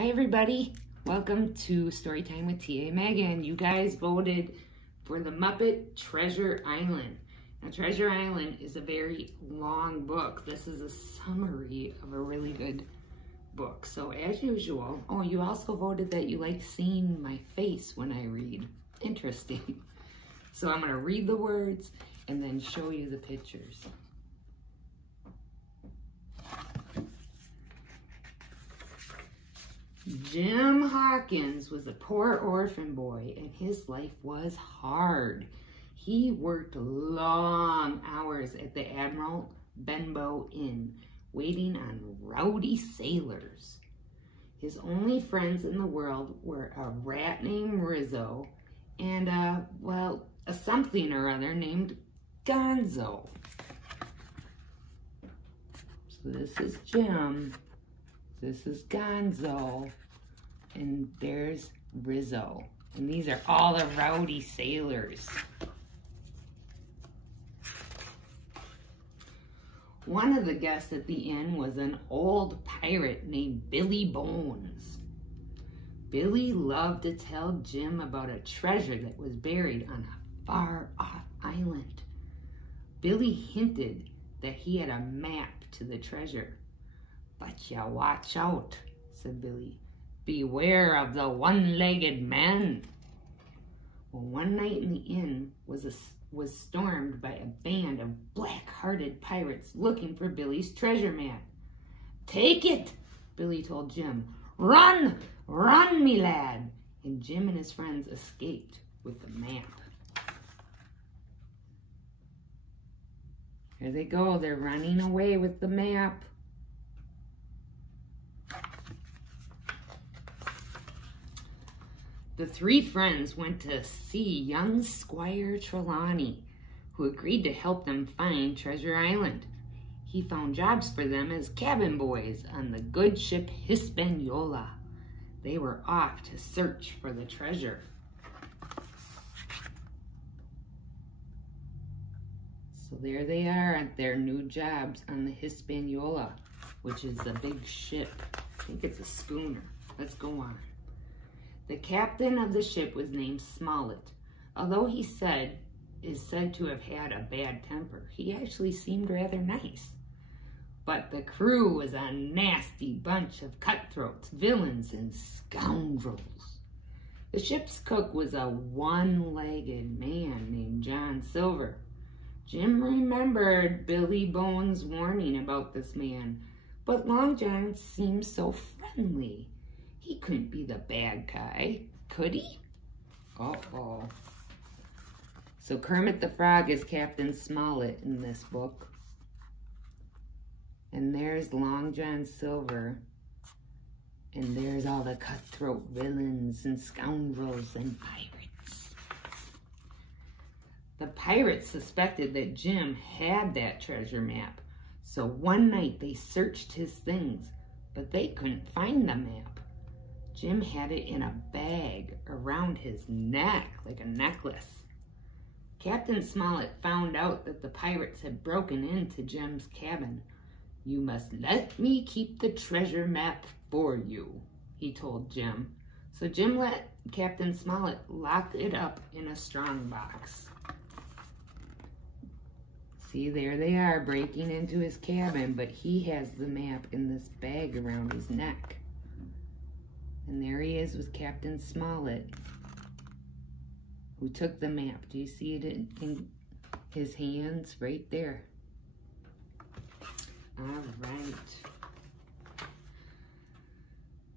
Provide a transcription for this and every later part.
Hi everybody, welcome to Storytime with T.A. Megan. You guys voted for the Muppet Treasure Island. Now Treasure Island is a very long book. This is a summary of a really good book. So as usual, oh, you also voted that you like seeing my face when I read. Interesting. So I'm gonna read the words and then show you the pictures. Jim Hawkins was a poor orphan boy, and his life was hard. He worked long hours at the Admiral Benbow Inn, waiting on rowdy sailors. His only friends in the world were a rat named Rizzo and a something or other named Gonzo. So this is Jim. This is Gonzo, and there's Rizzo. And these are all the rowdy sailors. One of the guests at the inn was an old pirate named Billy Bones. Billy loved to tell Jim about a treasure that was buried on a far-off island. Billy hinted that he had a map to the treasure. "But ya watch out," said Billy. "Beware of the one-legged man." Well, one night in the inn was stormed by a band of black-hearted pirates looking for Billy's treasure map. "Take it," Billy told Jim. "Run, run, me lad." And Jim and his friends escaped with the map. Here they go, they're running away with the map. The three friends went to see young Squire Trelawney, who agreed to help them find Treasure Island. He found jobs for them as cabin boys on the good ship Hispaniola. They were off to search for the treasure. So there they are at their new jobs on the Hispaniola, which is a big ship. I think it's a schooner. Let's go on. The captain of the ship was named Smollett. Although he is said to have had a bad temper, he actually seemed rather nice. But the crew was a nasty bunch of cutthroats, villains, and scoundrels. The ship's cook was a one-legged man named John Silver. Jim remembered Billy Bones' warning about this man, but Long John seemed so friendly. He couldn't be the bad guy, could he? Uh-oh. So Kermit the Frog is Captain Smollett in this book. And there's Long John Silver. And there's all the cutthroat villains and scoundrels and pirates. The pirates suspected that Jim had that treasure map. So one night they searched his things, but they couldn't find the map. Jim had it in a bag around his neck, like a necklace. Captain Smollett found out that the pirates had broken into Jim's cabin. "You must let me keep the treasure map for you," he told Jim. So Jim let Captain Smollett lock it up in a strong box. See, there they are breaking into his cabin, but he has the map in this bag around his neck. And there he is with Captain Smollett, who took the map. Do you see it in his hands right there? All right.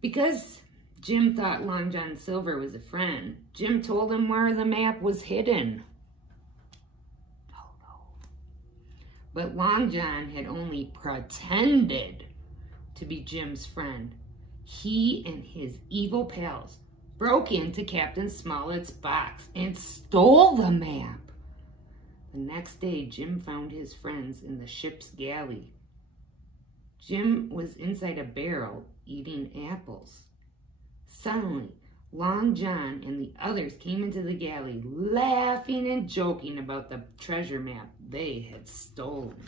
Because Jim thought Long John Silver was a friend, Jim told him where the map was hidden. Oh, no. But Long John had only pretended to be Jim's friend. He and his evil pals broke into Captain Smollett's box and stole the map. The next day, Jim found his friends in the ship's galley. Jim was inside a barrel eating apples. Suddenly, Long John and the others came into the galley, laughing and joking about the treasure map they had stolen.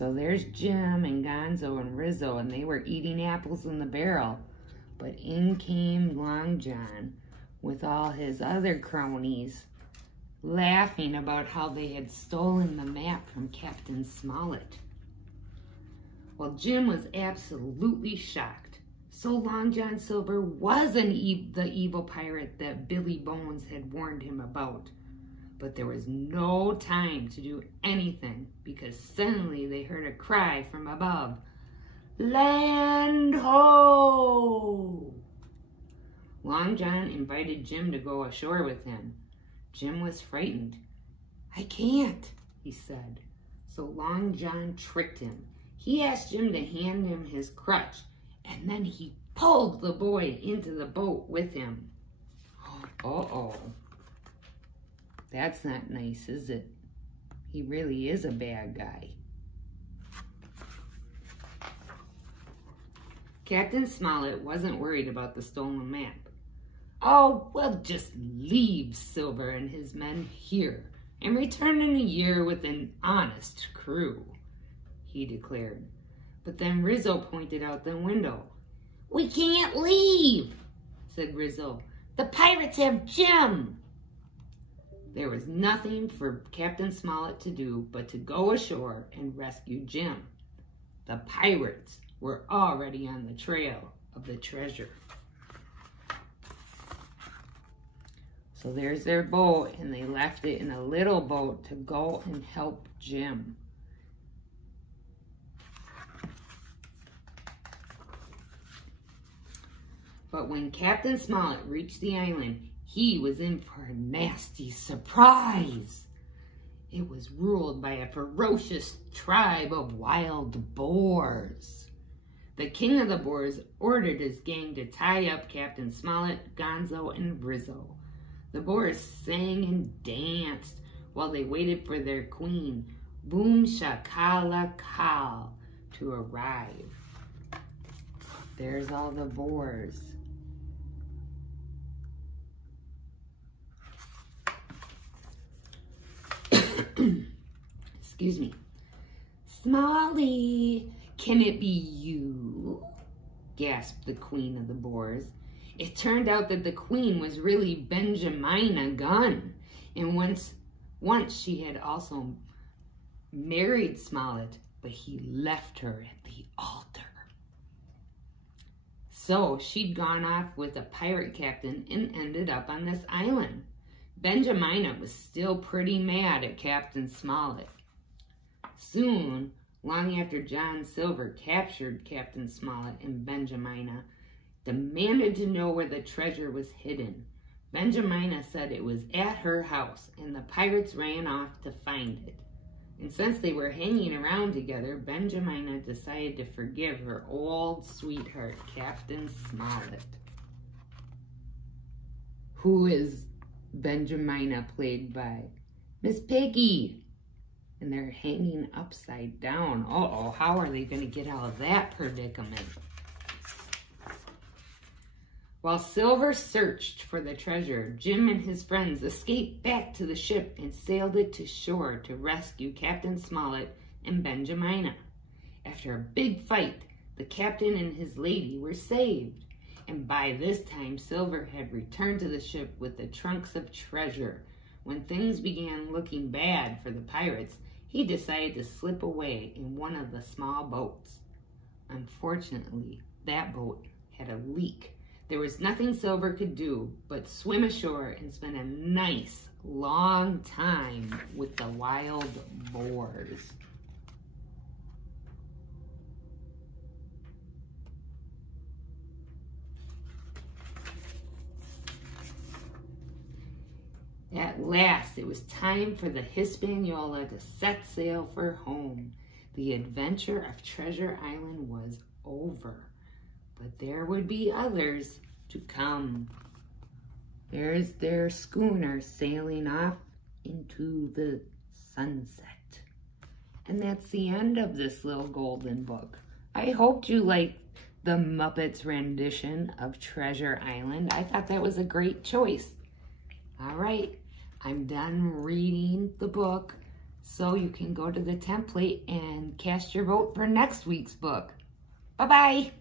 So there's Jim and Gonzo and Rizzo, and they were eating apples in the barrel. But in came Long John with all his other cronies, laughing about how they had stolen the map from Captain Smollett. Well, Jim was absolutely shocked. So Long John Silver wasn't the evil pirate that Billy Bones had warned him about. But there was no time to do anything, because suddenly they heard a cry from above. Land ho! Long John invited Jim to go ashore with him. Jim was frightened. I can't, he said. So Long John tricked him. He asked Jim to hand him his crutch, and then he pulled the boy into the boat with him. Uh-oh. That's not nice, is it? He really is a bad guy. Captain Smollett wasn't worried about the stolen map. Oh, we'll just leave Silver and his men here and return in a year with an honest crew, he declared. But then Rizzo pointed out the window. We can't leave, said Rizzo. The pirates have Jim. There was nothing for Captain Smollett to do but to go ashore and rescue Jim. The pirates were already on the trail of the treasure. So there's their boat, and they left it in a little boat to go and help Jim. But when Captain Smollett reached the island, he was in for a nasty surprise. It was ruled by a ferocious tribe of wild boars. The king of the boars ordered his gang to tie up Captain Smollett, Gonzo, and Rizzo. The boars sang and danced while they waited for their queen, Boom Shakalakal, to arrive. There's all the boars. Excuse me. Smolly, can it be you? Gasped the queen of the boars. It turned out that the queen was really Benjamina Gunn, and once she had also married Smollett, but he left her at the altar. So she'd gone off with a pirate captain and ended up on this island. Benjamina was still pretty mad at Captain Smollett. Soon, long after John Silver captured Captain Smollett and Benjamina, demanded to know where the treasure was hidden. Benjamina said it was at her house, and the pirates ran off to find it. And since they were hanging around together, Benjamina decided to forgive her old sweetheart, Captain Smollett. Who is Benjamina, played by Miss Piggy. And they're hanging upside down. Uh-oh, how are they going to get out of that predicament? While Silver searched for the treasure, Jim and his friends escaped back to the ship and sailed it to shore to rescue Captain Smollett and Benjamina. After a big fight, the captain and his lady were saved. And by this time, Silver had returned to the ship with the trunks of treasure. When things began looking bad for the pirates, he decided to slip away in one of the small boats. Unfortunately, that boat had a leak. There was nothing Silver could do but swim ashore and spend a nice, long time with the wild boars. At last, it was time for the Hispaniola to set sail for home. The adventure of Treasure Island was over, but there would be others to come. There's their schooner sailing off into the sunset. And that's the end of this little golden book. I hoped you liked the Muppets rendition of Treasure Island. I thought that was a great choice. All right, I'm done reading the book, so you can go to the template and cast your vote for next week's book. Bye-bye.